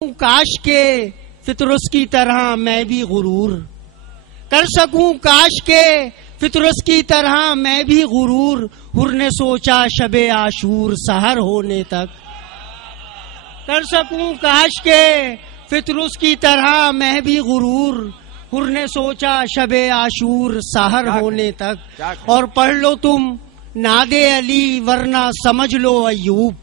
کاش کے فطرس کی طرح میں بھی غرور کر سکوں، کاش کے فطرس کی طرح میں بھی غرور، حر نے سوچا شب عاشور سحر ہونے تک کر سکوں، کاش کے فطرس کی طرح میں بھی غرور، حر نے سوچا شب عاشور سحر ہونے تک۔ اور پڑھ لو تم ناد علی ورنہ سمجھ لو ایوب،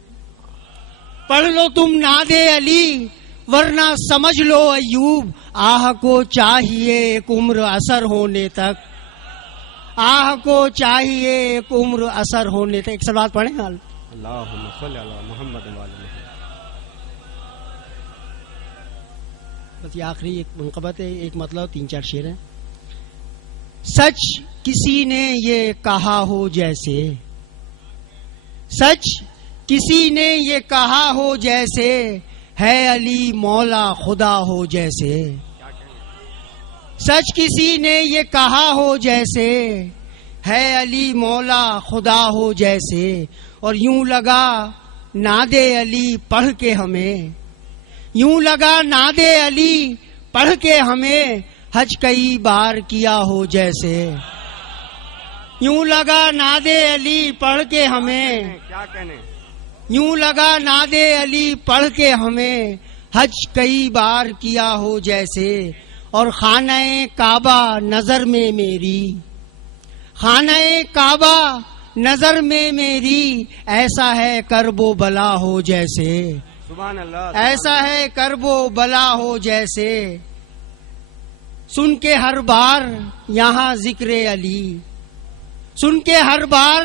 پڑھ لو تم ناد علی ورنہ سمجھ لو ایوب، آہ کو چاہیے ایک عمر اثر ہونے تک، آہ کو چاہیے ایک عمر اثر ہونے تک۔ ایک سلوات پڑھیں اللہم صلی علی محمد و آل محمد۔ بس یہ آخری ایک منقبت ہے، ایک مطلب 3-4 شعر ہیں۔ سچ کسی نے یہ کہا ہو جیسے، سچ کسی نے یہ کہا ہو جیسے، ہے علی مولا خدا ہو جیسے، سچ کسی نے یہ کہا ہو جیسے، ہے علی مولا خدا ہو جیسے۔ اور یوں لگا ناد علی پڑھ کے ہمیں، یوں لگا ناد علی پڑھ کے ہمیں، حج کئی بار کیا ہو جیسے، یوں لگا ناد علی پڑھ کے ہمیں، کیا کہنے، یوں لگا ناد علی پڑھ کے ہمیں، حج کئی بار کیا ہو جیسے۔ اور خانہ کعبہ نظر میں میری، خانہ کعبہ نظر میں میری، ایسا ہے کرب و بلا ہو جیسے، سبحان اللہ، ایسا ہے کرب و بلا ہو جیسے۔ سن کے ہر بار یہاں ذکر علی، سن کے ہر بار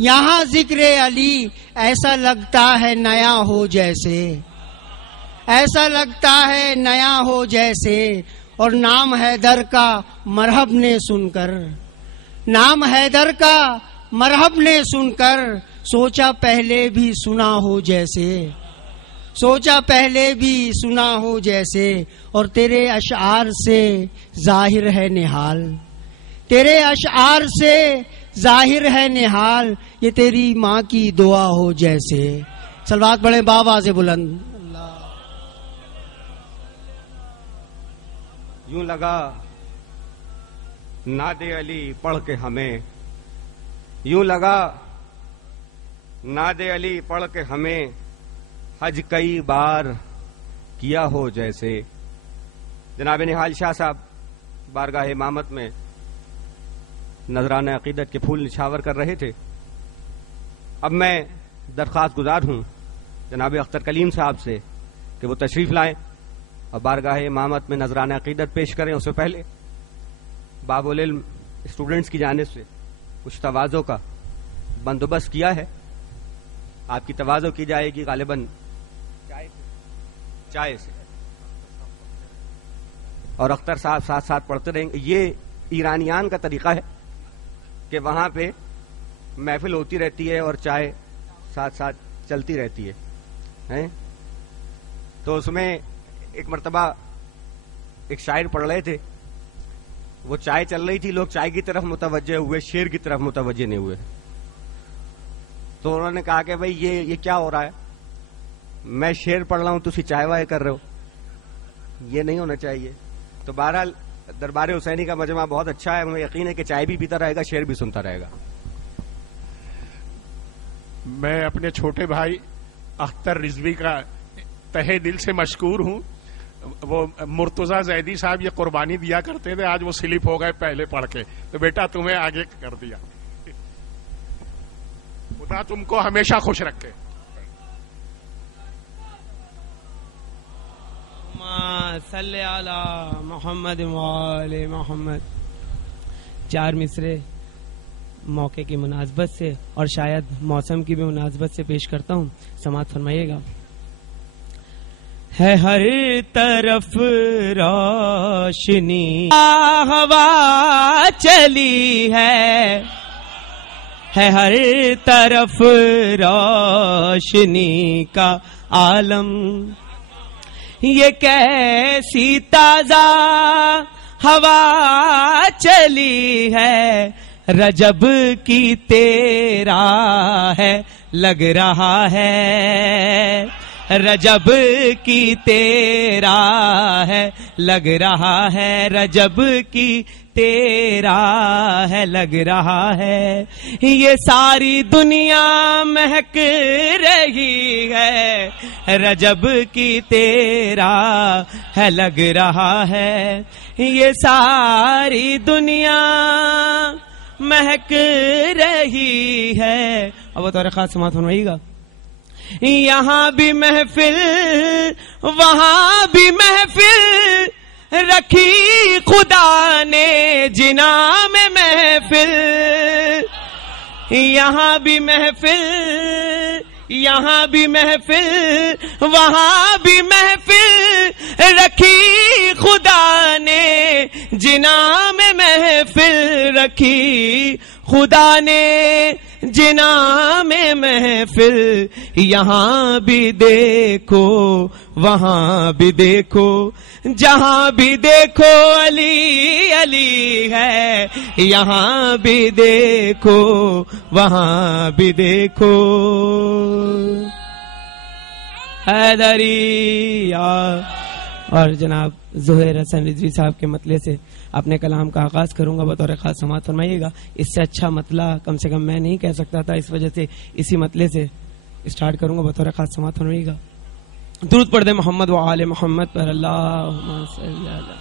یہاں ذکر علی، ایسا لگتا ہے نیا ہو جیسے، ایسا لگتا ہے نیا ہو جیسے۔ اور نام حیدر کا مرحب نے سن کر، نام حیدر کا مرحب نے سن کر، سوچا پہلے بھی سنا ہو جیسے، سوچا پہلے بھی سنا ہو جیسے۔ اور تیرے اشعار سے ظاہر ہے نحال، تیرے اشعار سے ظاہر ہے نحال، یہ تیری ماں کی دعا ہو جیسے۔ سلوات پڑھیں باواز بلند۔ یوں لگا ناد علی پڑھ کے ہمیں، یوں لگا ناد علی پڑھ کے ہمیں، حج کئی بار کیا ہو جیسے۔ جناب نہال شاہ صاحب بارگاہ امامت میں نذرانہ عقیدت کے پھول نچھاور کر رہے تھے۔ اب میں درخواست گزار ہوں جناب اختر کلیم صاحب سے کہ وہ تشریف لائیں اور بارگاہ امامت میں نذرانہ عقیدت پیش کریں۔ اس سے پہلے باب العلم اسٹوڈنٹس کی جانب سے کچھ تواضع کا بندوبست کیا ہے، آپ کی تواضع کی جائے گی غالباً چائے سے، اور اختر صاحب ساتھ ساتھ پڑھتے رہیں گے۔ یہ ایرانیان کا طریقہ ہے کہ وہاں پہ محفل ہوتی رہتی ہے اور چائے ساتھ ساتھ چلتی رہتی ہے۔ تو اس میں ایک مرتبہ ایک شاعر پڑھ رہے تھے، وہ چائے چل رہی تھی، لوگ چائے کی طرف متوجہ ہوئے، شعر کی طرف متوجہ نہیں ہوئے۔ تو انہوں نے کہا کہ بھئی یہ کیا ہو رہا ہے، میں شعر پڑھ رہا ہوں تو چائے وائے کر رہے ہو، یہ نہیں ہونا چاہیے۔ تو بہرحال دربار حسینی کا مجمع بہت اچھا ہے، مجھے یقین ہے کہ چائے بھی پیتا رہے گا، شعر بھی سنتا رہے گا۔ میں اپنے چھوٹے بھائی اختر رضوی کا تہہ دل سے مشکور ہوں۔ وہ مرتضی زیدی صاحب یہ قربانی دیا کرتے تھے، آج وہ سلپ ہو گئے پہلے پڑھ کے، تو بیٹا تمہیں آگے کر دیا۔ خدا تم کو ہمیشہ خوش رکھے۔ صلی علی محمد وآل محمد۔ 4 مصرے موقع کی مناسبت سے اور شاید موسم کی بھی مناسبت سے پیش کرتا ہوں، سماعت فرمائیے گا۔ ہے ہر طرف روشنی ہوا چلی ہے ہر طرف روشنی کا عالم، یہ کیسی تازہ ہوا چلی ہے، رجب کی تیرا ہے لگ رہا ہے، رجب کی تیرا ہے لگ رہا ہے، رجب کی تیرا ہے لگ رہا ہے، یہ ساری دنیا مہک رہی ہے، رجب کی تیرا ہے لگ رہا ہے، یہ ساری دنیا مہک رہی ہے۔ اب بطور خاص سماعت فرمائیے گا، یہاں بھی محفل وہاں بھی محفل رکھی خدا نے جنا میں محفل، یہاں بھی محفل یہاں بھی محفل وہاں بھی محفل رکھی خدا نے جنا میں محفل رکھی خدا نے جنا میں محفل، یہاں بھی دیکھو وہاں بھی دیکھو جہاں بھی دیکھو علی علی ہے، یہاں بھی دیکھو وہاں بھی دیکھو حیدری۔ اور جناب زہیر حسن رضوی صاحب کے مطلع سے اپنے کلام کا آغاز کروں گا، بطور خاص سماعت فرمائیے گا۔ اس سے اچھا مطلع کم سے کم میں نہیں کہہ سکتا تھا، اس وجہ سے اسی مطلع سے اسٹارٹ کروں گا، بطور خاص سماعت فرمائیے گا۔ درود پڑھ دے محمد و آل محمد پر، اللہم صلی علی۔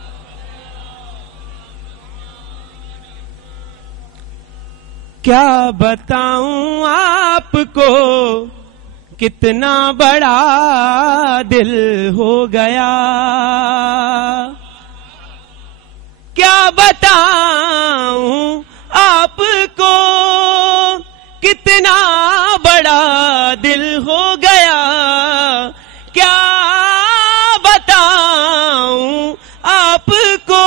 کیا بتاؤں آپ کو کتنا بڑا دل ہو گیا، کیا بتاؤں آپ کو کتنا بڑا دل ہو گیا، کیا بتاؤں آپ کو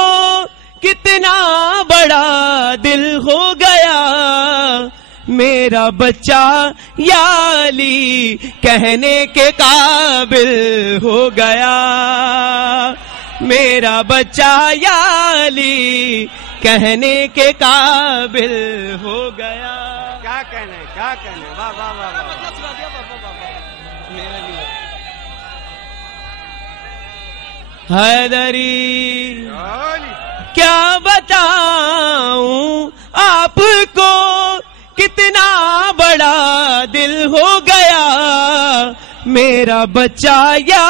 کتنا بڑا دل ہو گیا، میرا بچہ یا علی کہنے کے قابل ہو گیا، میرا بچہ یا علی کہنے کے قابل ہو گیا۔ کیا کہنے کیا کہنے، واہ واہ واہ واہ۔ حیدری کیا بتاؤں آپ کو کتنا بڑا دل ہو گیا، میرا بچہ یا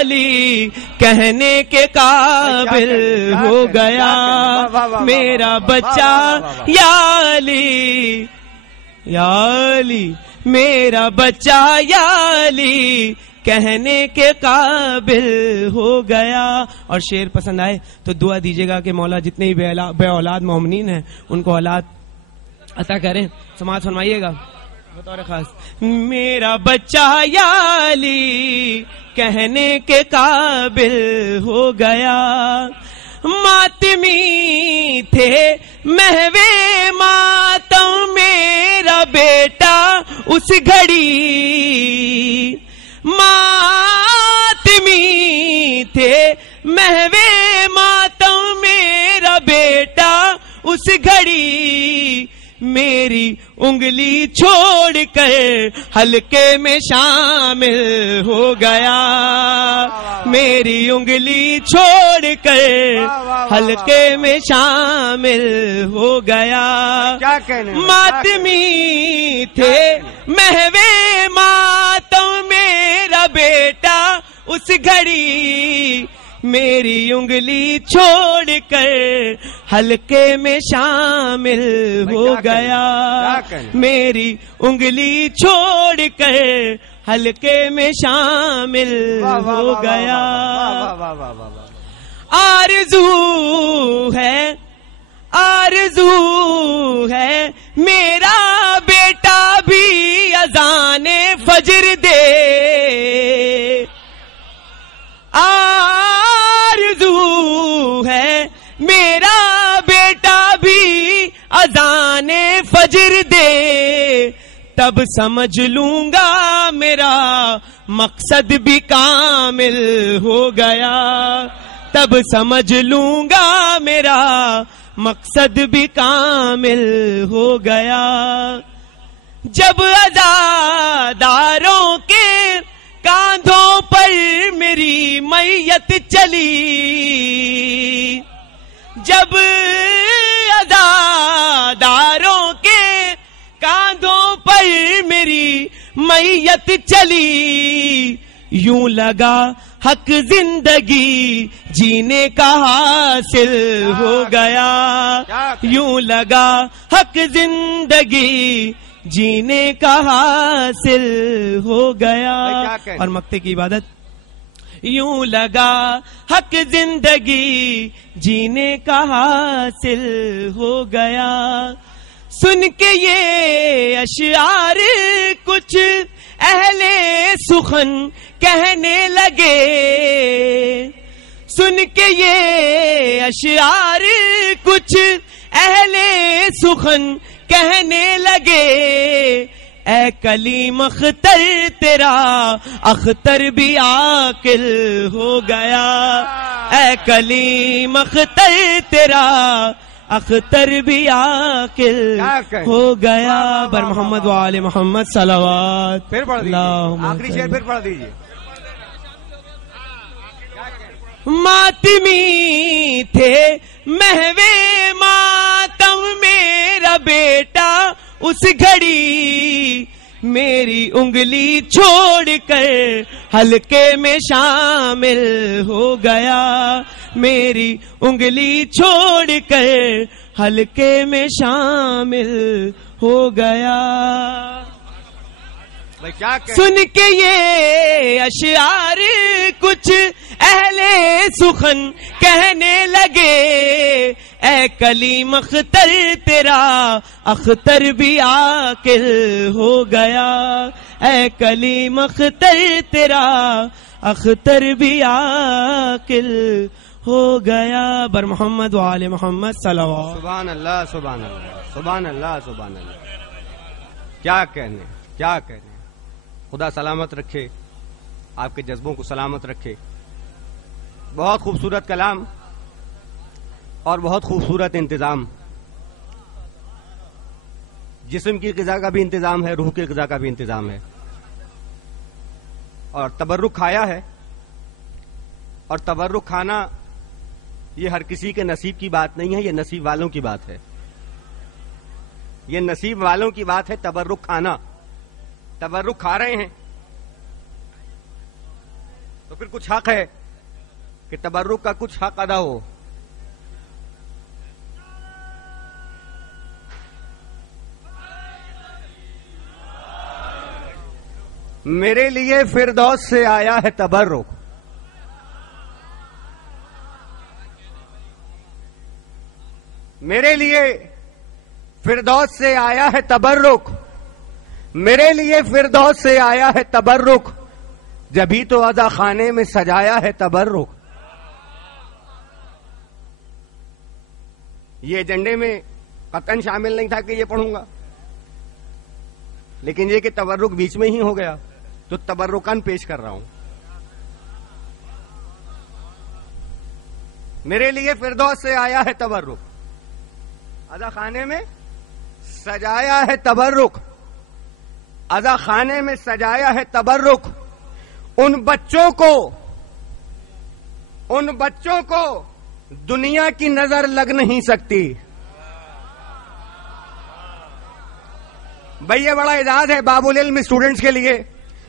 علی کہنے کے قابل ہو گیا، میرا بچہ یا علی میرا بچہ یا علی کہنے کے قابل ہو گیا۔ اور شعر پسند آئے تو دعا دیجیے گا کہ مولا جتنے ہی بے اولاد مومنین ہیں ان کو اولاد عطا کریں۔ سماعت فرمائیے گا بطور خاص، میرا بچہ یا علی کہنے کے قابل ہو گیا، ماتمی تھے محوے ماتم میرا بیٹا اس گھڑی، ماتمی تھے محوے ماتم میرا بیٹا اس گھڑی، میری انگلی چھوڑ کر حلقے میں شامل ہو گیا، میری انگلی چھوڑ کر حلقے میں شامل ہو گیا، ماتمی تھے محوے ماتم میرا بیٹا اس گھڑی، میری انگلی چھوڑ کر حلقے میں شامل ہو گیا، میری انگلی چھوڑ کر حلقے میں شامل ہو گیا، آرزو ہے میرا بیٹا بھی اذان فجر دے، آرزو ہے میرا بیٹا بھی اذان فجر دے، تب سمجھ لوں گا میرا مقصد بھی کامل ہو گیا، تب سمجھ لوں گا میرا مقصد بھی کامل ہو گیا، جب عزاداروں کے کاندھوں میری میت چلی، جب عزاداروں کے کاندھوں پر میری میت چلی، یوں لگا حق زندگی جینے کا حاصل ہو گیا، یوں لگا حق زندگی جینے کا حاصل ہو گیا. اور مکتے کی عبادت. یوں لگا حق زندگی جینے کا حاصل ہو گیا. سن کے یہ اشعار کچھ اہل سخن کہنے لگے، سن کے یہ اشعار کچھ اہل سخن کہنے لگے، اے کلیم اختر تیرا اختر بھی عاقل ہو گیا، اے کلیم اختر تیرا اختر بھی عاقل ہو گیا. بر محمد و آل محمد صلوات. پھر پڑھ دیجیے آخری شعر، پھر پڑھ دیجیے. ماتمی تھے محوے ماتم میرا بیٹا اس گھڑی، میری انگلی چھوڑ کر حلقے میں شامل ہو گیا، میری انگلی چھوڑ کر حلقے میں شامل ہو گیا. سن کے یہ اشعار کچھ اہل سخن کہنے لگے، اے کلیم اختر تیرا اختر بھی عاقل ہو گیا، اے کلیم اختر تیرا اختر بھی عاقل ہو گیا. بر محمد و آل محمد صلوات. سبحان اللہ سبحان اللہ سبحان اللہ سبحان اللہ. کیا کہنے کیا کہنے. خدا سلامت رکھے، آپ کے جذبوں کو سلامت رکھے. بہت خوبصورت کلام اور بہت خوبصورت انتظام. جسم کی غذا کا بھی انتظام ہے، روح کی غذا کا بھی انتظام ہے. اور تبرک کھایا ہے، اور تبرک کھانا یہ ہر کسی کے نصیب کی بات نہیں ہے، یہ نصیب والوں کی بات ہے. یہ نصیب والوں کی بات ہے تبرک کھانا. تبرک کھا رہے ہیں تو پھر کچھ حق ہے کہ تبرک کا کچھ حق ادا ہو. میرے لیے فردوس سے آیا ہے تبرک، میرے لیے فردوس سے آیا ہے تبرک، میرے لیے فردوس سے آیا ہے تبرک، جبھی تو عزا خانے میں سجایا ہے تبرک. یہ ایجنڈے میں قطعاً شامل نہیں تھا کہ یہ پڑھوں گا، لیکن یہ کہ تبرک بیچ میں ہی ہو گیا تو تبرکاً پیش کر رہا ہوں. میرے لیے فردوس سے آیا ہے تبرک، عزا خانے میں سجایا ہے تبرک، عزا خانے میں سجایا ہے تبرک. ان بچوں کو دنیا کی نظر لگ نہیں سکتی. بھئی یہ بڑا اعزاز ہے باب العلم اسٹوڈنٹس کے لیے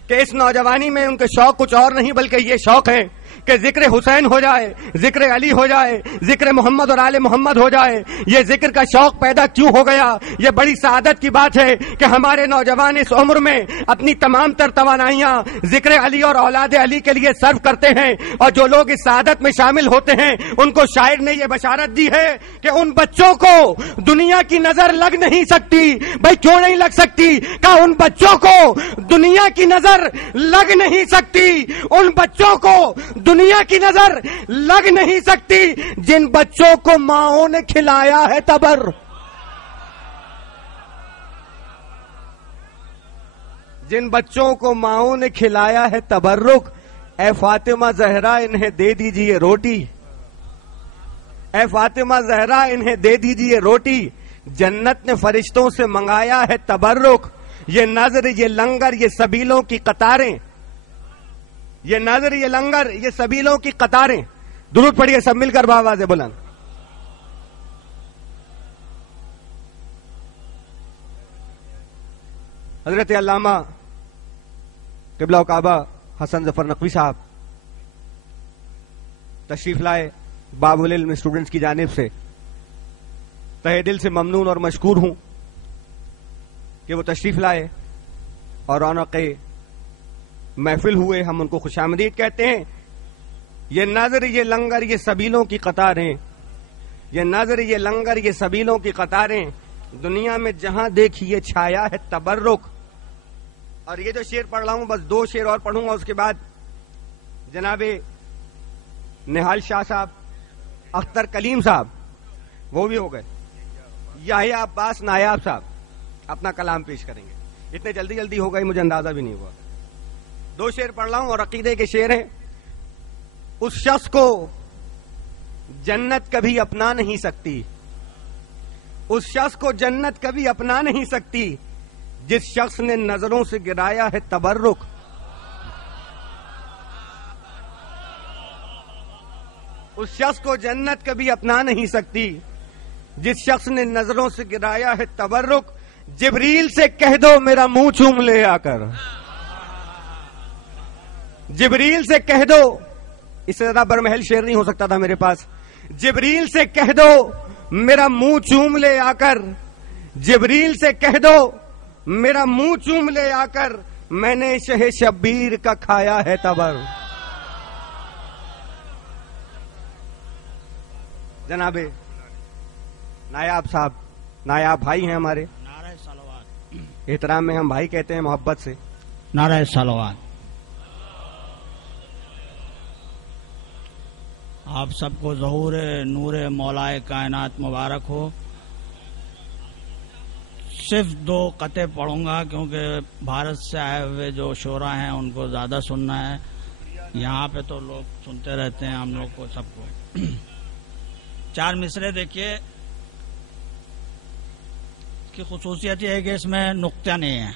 کہ اس نوجوانی میں ان کے شوق کچھ اور نہیں بلکہ یہ شوق ہے کہ ذکر حسین ہو جائے، ذکر علی ہو جائے، ذکر محمد اور آل محمد ہو جائے. یہ ذکر کا شوق پیدا کیوں ہو گیا؟ یہ بڑی سعادت کی بات ہے کہ ہمارے نوجوان اس عمر میں اپنی تمام تر توانائیاں ذکر علی اور اولاد علی کے لیے صرف کرتے ہیں. اور جو لوگ اس سعادت میں شامل ہوتے ہیں ان کو شاعر نے یہ بشارت دی ہے کہ ان بچوں کو دنیا کی نظر لگ نہیں سکتی. بھائی کیوں نہیں لگ سکتی؟ کہ ان بچوں کو دنیا کی نظر لگ نہیں سکتی. ان بچوں کو دنیا کی نظر لگ نہیں سکتی جن بچوں کو ماؤں نے کھلایا ہے تبر. جن بچوں کو ماؤں نے کھلایا ہے تبرک. اے فاطمہ زہرا انہیں دے دیجئے روٹی، اے فاطمہ زہرا انہیں دے دیجئے روٹی. جنت نے فرشتوں سے منگایا ہے تبرک. یہ نظر، یہ لنگر، یہ سبیلوں کی قطاریں. یہ نظر یہ لنگر یہ سبیلوں کی قطاریں. درود پڑھیے سب مل کر بآواز بلند. حضرت علامہ قبلہ و کعبہ حسن ظفر نقوی صاحب تشریف لائے. باب العلم اسٹوڈنٹس کی جانب سے تہہ دل سے ممنون اور مشکور ہوں کہ وہ تشریف لائے اور رونق محفل ہوئے. ہم ان کو خوش آمدید کہتے ہیں. یہ نظر یہ لنگر یہ سبیلوں کی قطاریں, یہ نظر یہ لنگر یہ سبیلوں کی قطاریں, دنیا میں جہاں دیکھیے چھایا ہے تبرک. اور یہ جو شعر پڑھ رہا ہوں بس 2 شعر اور پڑھوں گا, اس کے بعد جناب نہال شاہ صاحب, اختر کلیم صاحب وہ بھی ہو گئے, یحییٰ عباس نایاب صاحب اپنا کلام پیش کریں گے. اتنے جلدی جلدی ہو گئی مجھے اندازہ بھی نہیں ہوا. 2 شعر پڑھ رہا ہوں اور عقیدے کے شعر ہیں. اس شخص کو جنت کبھی اپنا نہیں سکتی, اس شخص کو جنت کبھی اپنا نہیں سکتی جس شخص نے نظروں سے گرایا ہے تبرک. اس شخص کو جنت کبھی اپنا نہیں سکتی جس شخص نے نظروں سے گرایا ہے تبرک. جبریل سے کہہ دو میرا منہ چوم لے آ کر, جبریل سے کہہ دو, اس سے زیادہ برمحل شعر نہیں ہو سکتا تھا میرے پاس. جبریل سے کہہ دو میرا منہ چوم لے آ کر, جبریل سے کہہ دو میرا منہ چوم لے آ کر, میں نے شہ شبیر کا کھایا ہے تبر. جناب نایاب صاحب نایاب بھائی ہیں ہمارے, نعرہ صلوات, احترام میں ہم بھائی کہتے ہیں محبت سے. نعرہ صلوات. آپ سب کو ظہور نور مولائے کائنات مبارک ہو. صرف 2 قطعے پڑھوں گا کیونکہ بھارت سے آئے ہوئے جو شعراء ہیں ان کو زیادہ سننا ہے. یہاں پہ تو لوگ سنتے رہتے ہیں, ہم لوگ کو سب کو. 4 مصرے دیکھیے, کی خصوصیت یہ ہے کہ اس میں نقطہ نہیں ہے.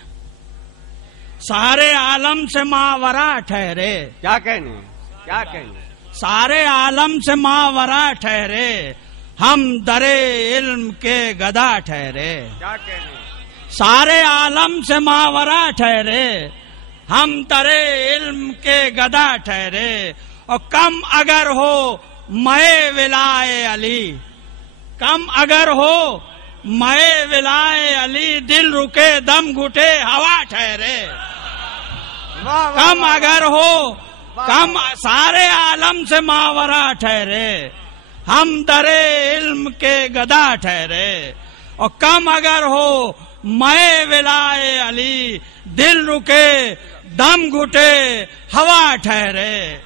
سارے عالم سے ماورا ٹھہرے, کیا کہنے کیا کہنے, سارے عالم سے ماورا ٹھہرے, ہم درے علم کے گدا ٹھہرے. کیا کہنے, سارے عالم سے ماورا ٹھہرے, ہم درے علم کے گدا ٹھہرے. اور کم اگر ہو مئے ولائے علی, کم اگر ہو مئے ولائے علی, دل رکے دم گھٹے ہوا ٹھہرے. کم اگر ہو کم سارے عالم سے ماورا ٹھہرے, ہم درے علم کے گدا ٹھہرے. اور کم اگر ہو مئے ولائے علی, دل رکے دم گھٹے ہوا ٹھہرے.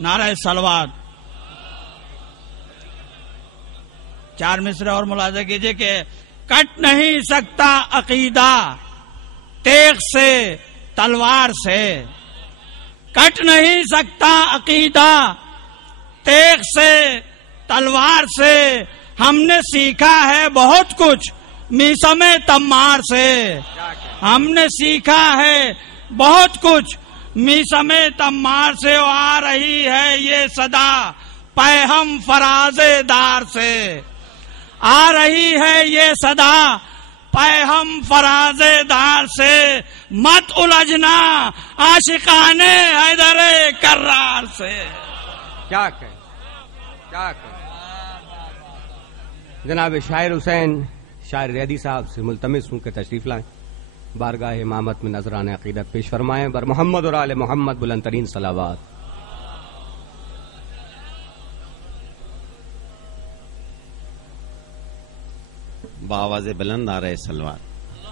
نعرہ صلوات. 4 مصرے اور ملاحظہ کیجئے کہ کٹ نہیں سکتا عقیدہ تیغ سے تلوار سے, کٹ نہیں سکتا عقیدہ تیغ سے تلوار سے. ہم نے سیکھا ہے بہت کچھ میسم تمار سے, ہم نے سیکھا ہے بہت کچھ میسم تمار سے. آ رہی ہے یہ صدا پیہم فراز دار سے, آ رہی ہے یہ صدا پیہم فراز دار سے. مت الجھنا عاشقان حیدر کرار سے. کیا کہیں کیا کہیں. جناب شاعر حسین شاعر ریاضی صاحب سے ملتمس ہوں کہ تشریف لائیں, بارگاہ امامت میں نذران عقیدت پیش فرمائیں. بر محمد اور آل محمد بلند ترین صلوات. بآواز بلند نعرہ صلوات.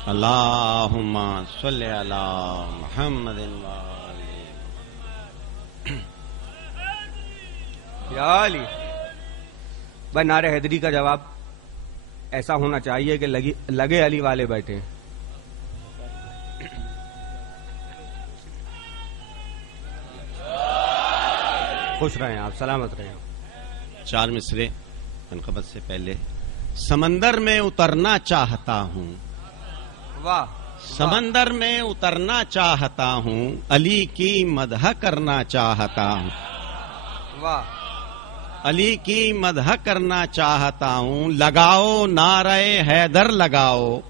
اللہم صلی علی محمد یا علی. بھائی نعرہ حیدری کا جواب ایسا ہونا چاہیے کہ لگے علی والے بیٹھے. خوش رہیں آپ, سلامت رہیں. 4 مصرے منقبت سے پہلے. سمندر میں اترنا چاہتا ہوں, واہ. سمندر میں اترنا چاہتا ہوں، علی کی مدح کرنا چاہتا ہوں، واہ، علی کی مدح کرنا چاہتا ہوں، لگاؤ نعرہ حیدر لگاؤ،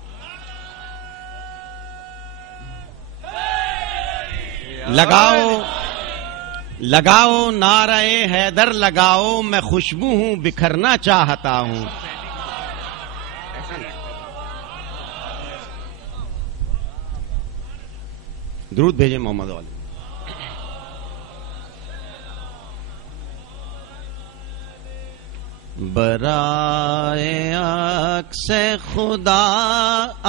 لگاؤ نعرہ حیدر لگاؤ، میں خوشبو ہوں بکھرنا چاہتا ہوں۔ درود بھیجے محمد علی۔ برائے عکس خدا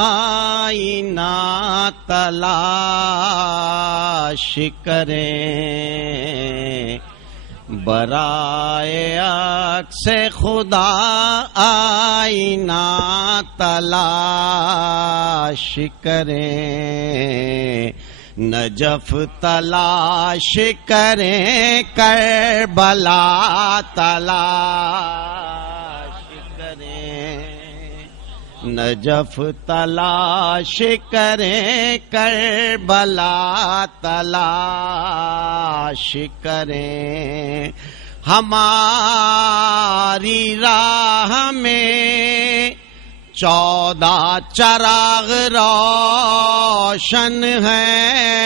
آئینہ تلاش کریں، برائے عکس خدا آئینہ تلاش کریں، نجف تلاش کریں، کربلا تلاش کریں، نجف تلاش کریں، کربلا تلاش کریں، ہماری راہ میں 14 چراغ روشن ہیں،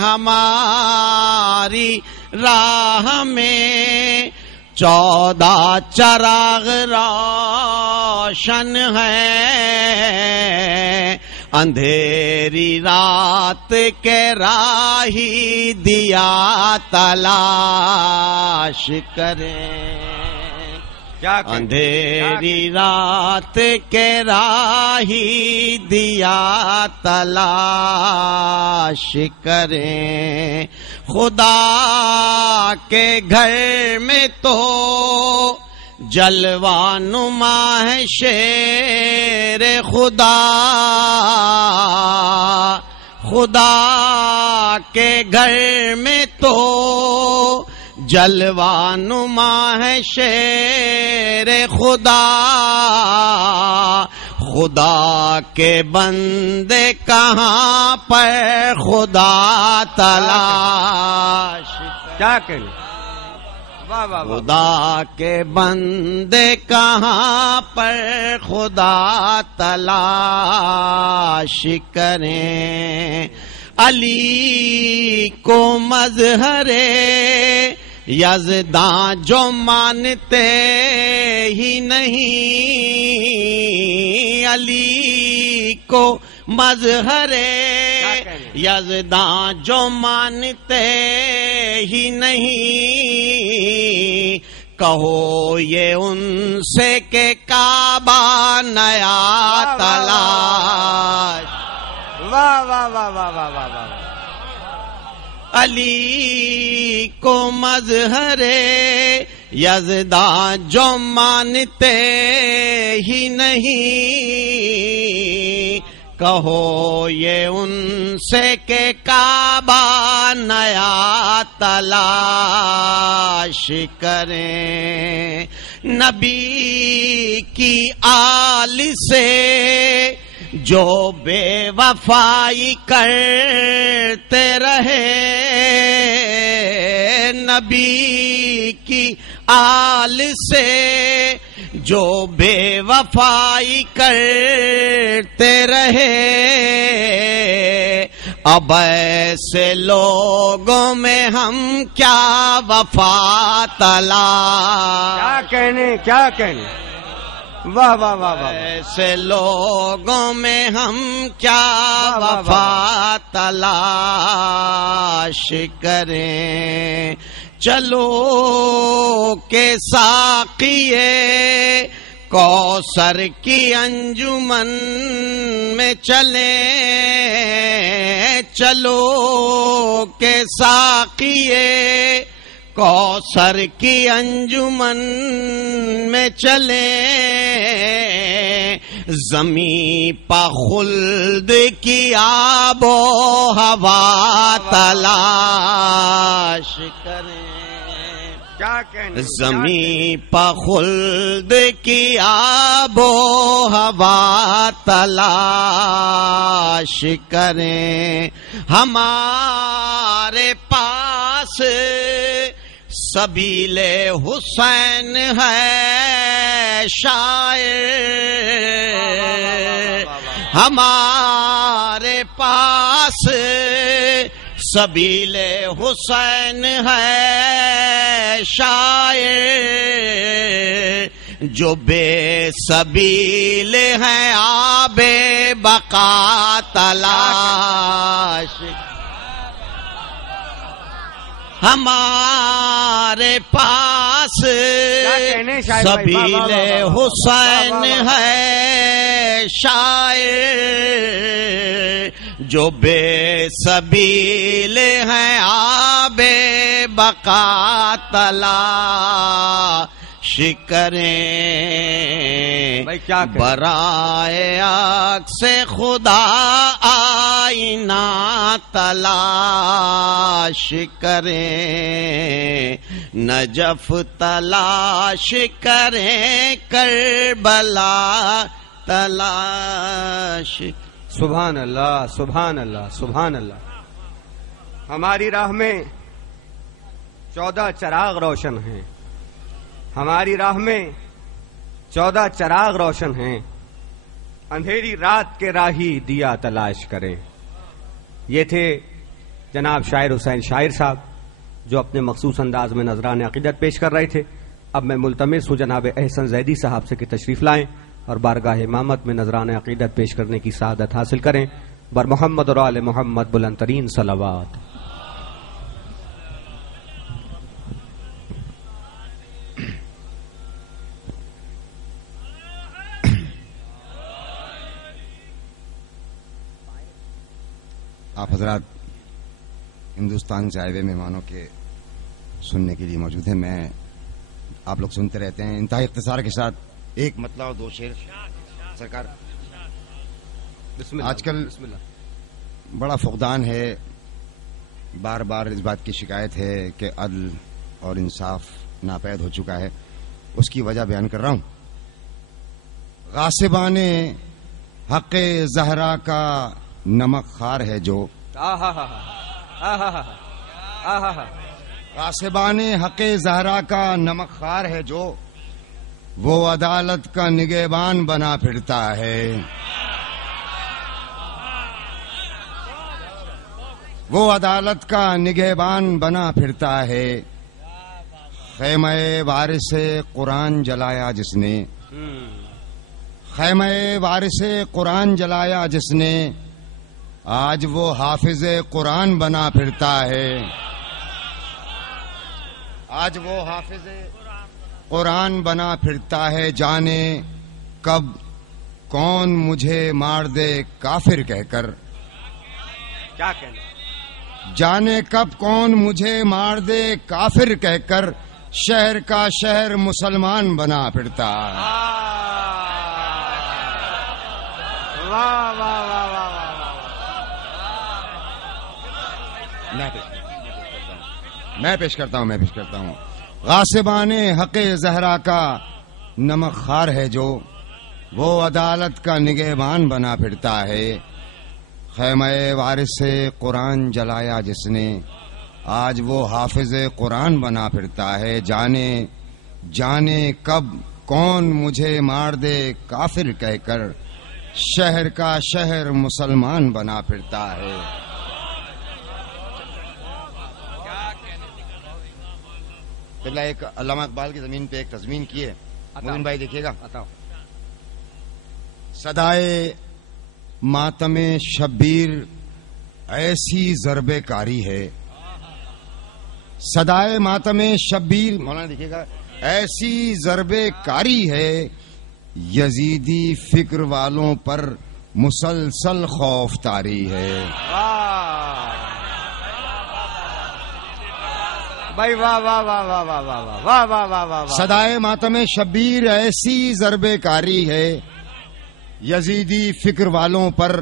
ہماری راہ میں 14 چراغ روشن ہیں، اندھیری رات کے راہی دیا تلاش کریں، اندھیری رات کے راہی دیا تلاش کریں، خدا کے گھر میں تو جلوہ نما ہے شیر خدا، خدا کے گھر میں تو جلوہ نما ہے شیر خدا، خدا کے بندے کہاں پر خدا تلاش، کیا کہیں، واہ واہ، خدا کے بندے کہاں پر خدا تلاش کریں، علی کو مظہر یزداں جو مانتے ہی نہیں، علی کو مظہر یزداں جو مانتے ہی نہیں، کہو یہ ان سے کہ کعبہ نیا تلاش، واہ واہ واہ واہ واہ واہ واہ، علی کو مظہر یزداں جو مانتے ہی نہیں، کہو یہ ان سے کہ کعبہ نیا تلاش کریں، نبی کی آل سے جو بے وفائی کرتے رہے، نبی کی آل سے جو بے وفائی کرتے رہے، اب ایسے لوگوں میں ہم کیا وفا تلاش، کیا کہنے، کیا کہنے، واہ واہ واہ واہ، ایسے لوگوں میں ہم کیا وفا تلاش کریں، چلو کہ ساقیے کوثر کی انجمن میں چلیں، چلو کہ ساقیے کوثر کی انجمن میں چلیں، زمین پہ خلد کی آب و ہوا تلاش کریں، کیا کہنے زمین پہ خلد کی آب و ہوا تلاش کریں، ہمارے پاس سبیل حسین ہے شاعر، ہمارے پاس سبیل حسین ہے شاعر، جو بے سبیل ہیں آب بقا تلاش، ہمارے پاس سبیل حسین ہے شاعر، جو بے سبیل ہیں آب بقا تلاش کریں، برائے عکس خدا آئینہ تلاش کریں، نجف تلاش کریں، کربلا تلاش۔ سبحان اللہ، سبحان اللہ، سبحان اللہ۔ ہماری راہ میں 14 چراغ روشن ہیں، ہماری راہ میں 14 چراغ روشن ہیں، اندھیری رات کے راہی دیا تلاش کریں۔ یہ تھے جناب شاعر حسین شاعر صاحب جو اپنے مخصوص انداز میں نذران عقیدت پیش کر رہے تھے۔ اب میں ملتمس ہوں جناب احسن زیدی صاحب سے کہ تشریف لائیں اور بارگاہ امامت میں نذران عقیدت پیش کرنے کی سعادت حاصل کریں۔ بر محمد اور آل محمد بلند ترین صلوات۔ آپ حضرات ہندوستان سے آئے ہوئے مہمانوں کے سننے کے لیے موجود ہیں، میں آپ لوگ سنتے رہتے ہیں انتہائی اختصار کے ساتھ ایک مطلع اور 2 شعر۔ سرکار آج کل بڑا فقدان ہے، بار بار اس بات کی شکایت ہے کہ عدل اور انصاف ناپید ہو چکا ہے، اس کی وجہ بیان کر رہا ہوں۔ غاصبان حق زہرا کا نمک خار ہے جو، غاصبان حق زہرا کا نمک خار ہے جو، وہ عدالت کا نگہبان بنا پھرتا ہے، وہ عدالت کا نگہبان بنا پھرتا ہے، خیمہ وارث قرآن جلایا جس نے، خیمہ وارث قرآن جلایا جس نے، آج وہ حافظ قرآن بنا پھرتا ہے، آج وہ حافظ قرآن بنا پھرتا ہے، جانے کب کون مجھے مار دے کافر کہہ کر، کیا کہنا، جانے کب کون مجھے مار دے کافر کہہ کر، شہر کا شہر مسلمان بنا پھرتا ہے۔ واہ واہ واہ واہ واہ۔ میں پیش کرتا ہوں غاصبان حق زہرا کا نمک خار ہے جو، وہ عدالت کا نگہبان بنا پھرتا ہے، خیمہ وارث قرآن جلایا جس نے، آج وہ حافظ قرآن بنا پھرتا ہے، جانے کب کون مجھے مار دے کافر کہہ کر، شہر کا شہر مسلمان بنا پھرتا ہے۔ ایک علامہ اقبال کی زمین پہ ایک تضمین کی ہے، مدن بھائی دیکھیے گا۔ صدائے ماتم شبیر ایسی ضرب کاری ہے، صدائے ماتم شبیر مولانا دیکھیے گا ایسی ضرب کاری ہے، یزیدی فکر والوں پر مسلسل خوف طاری ہے۔ بھائی واہ واہ واہ واہ واہ واہ واہ واہ واہ واہ۔ صدائے ماتم شبیر ایسی ضرب کاری ہے، یزیدی فکر والوں پر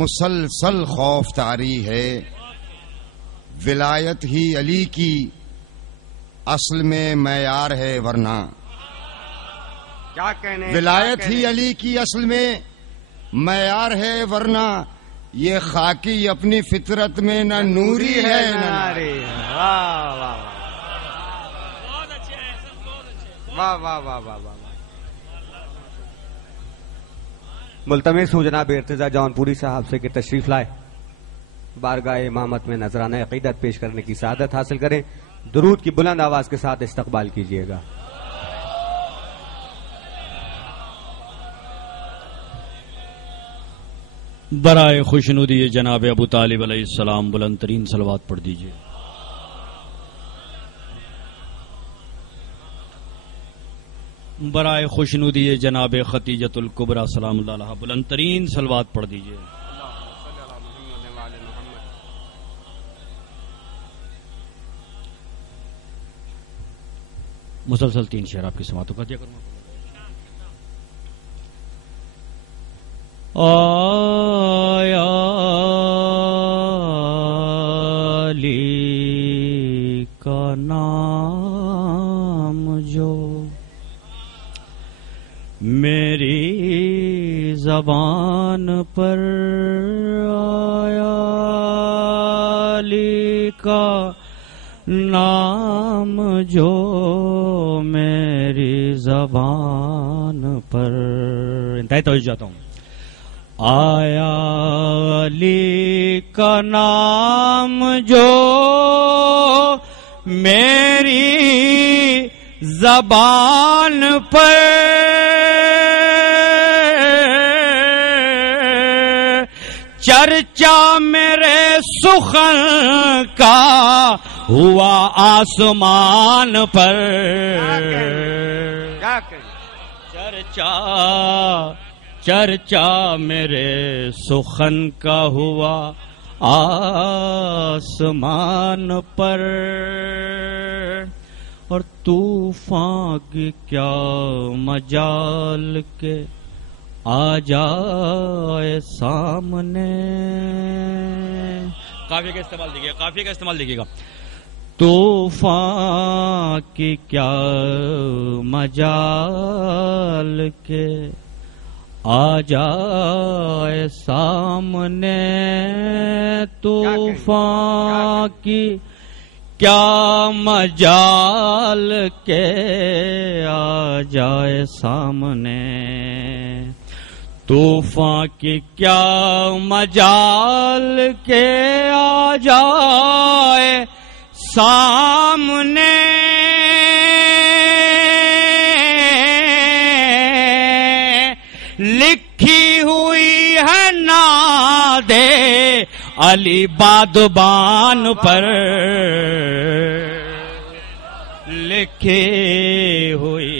مسلسل خوف طاری ہے، ولایت ہی علی کی اصل میں معیار ہے ورنہ کیا کہنے ولایت کیا ہی کہنے؟ علی کی اصل میں معیار ہے ورنہ یہ خاکی اپنی فطرت میں نہ نوری ہے نہ نارے۔ واہ واہ واہ واہ واہ واہ واہ۔ ملتمس ہوں جناب ارتضیٰ جون پوری صاحب سے کہ تشریف لائے بارگاہ امامت میں نذرانہ عقیدت پیش کرنے کی سعادت حاصل کریں۔ درود کی بلند آواز کے ساتھ استقبال کیجیے گا۔ برائے خوشنودی جناب ابو طالب علیہ السلام بلند ترین صلوات پڑھ دیجیے۔ برائے خوشنودی جناب ختیجۃ الکبریٰ سلام اللہ علیہ بلند ترین صلوات پڑھ دیجیے۔ مسلسل 3 شعر آپ کی سماعتوں کا دیا کروں۔ آیا علی کا نام جو میری زبان پر آیا علی کا نام جو میری زبان پر انتہائی توجہ چاہتا ہوں۔ آیا علی کا نام جو میری زبان پر چرچا میرے سخن کا ہوا آسمان پر کیا کہنے؟ چرچا میرے سخن کا ہوا آسمان پر اور طوفان کی کیا مجال کے آ جائے سامنے۔ قافیہ کا استعمال دیکھیے گا، قافیہ کا استعمال دیکھیے گا۔ طوفان کی کیا مجال کے آ جائے سامنے، طوفان کی کیا مجال کے آ جائے سامنے، طوفان کی کیا مجال کے آ جائے سامنے، لکھی ہوئی ہے نادے علی بادبان پر، لکھی ہوئی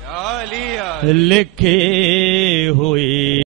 یا علی یا لکھی ہوئی